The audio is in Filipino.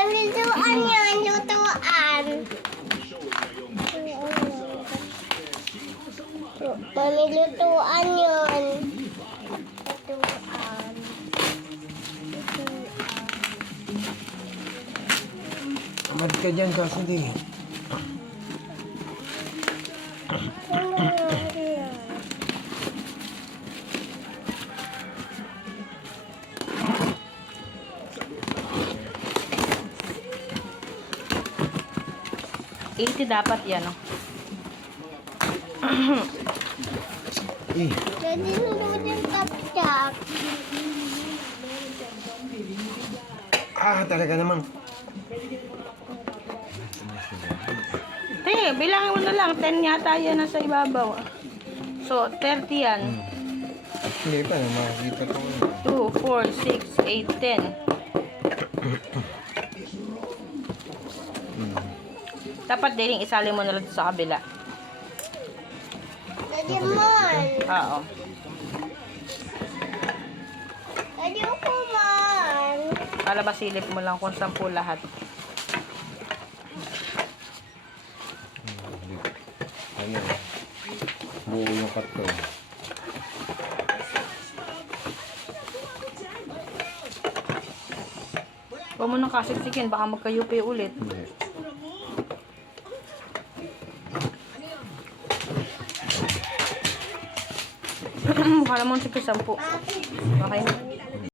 Lutuan yun, lutuan. Mami, lutuan yun. Lutuan. Amad ka dyan, Cassidy. Dapat yan, oh. Jadi nunod yung kapchak. Talaga naman. Bilangin mo na lang. 10 yata yan nasa ibabaw. So, 30 yan. Hindi pa, makikita ko. 2, 4, 6, 8, 10. Dapat din isali mo na lang sa kabila. Daddy man. Oo. Daddy ko man. Para basilip mo lang kung 10 lahat. Ano? Buo yung karton. Huwag mo nang kasiksikin. Baka magka-UP ulit. Hindi. Kala mo 10. Okay na.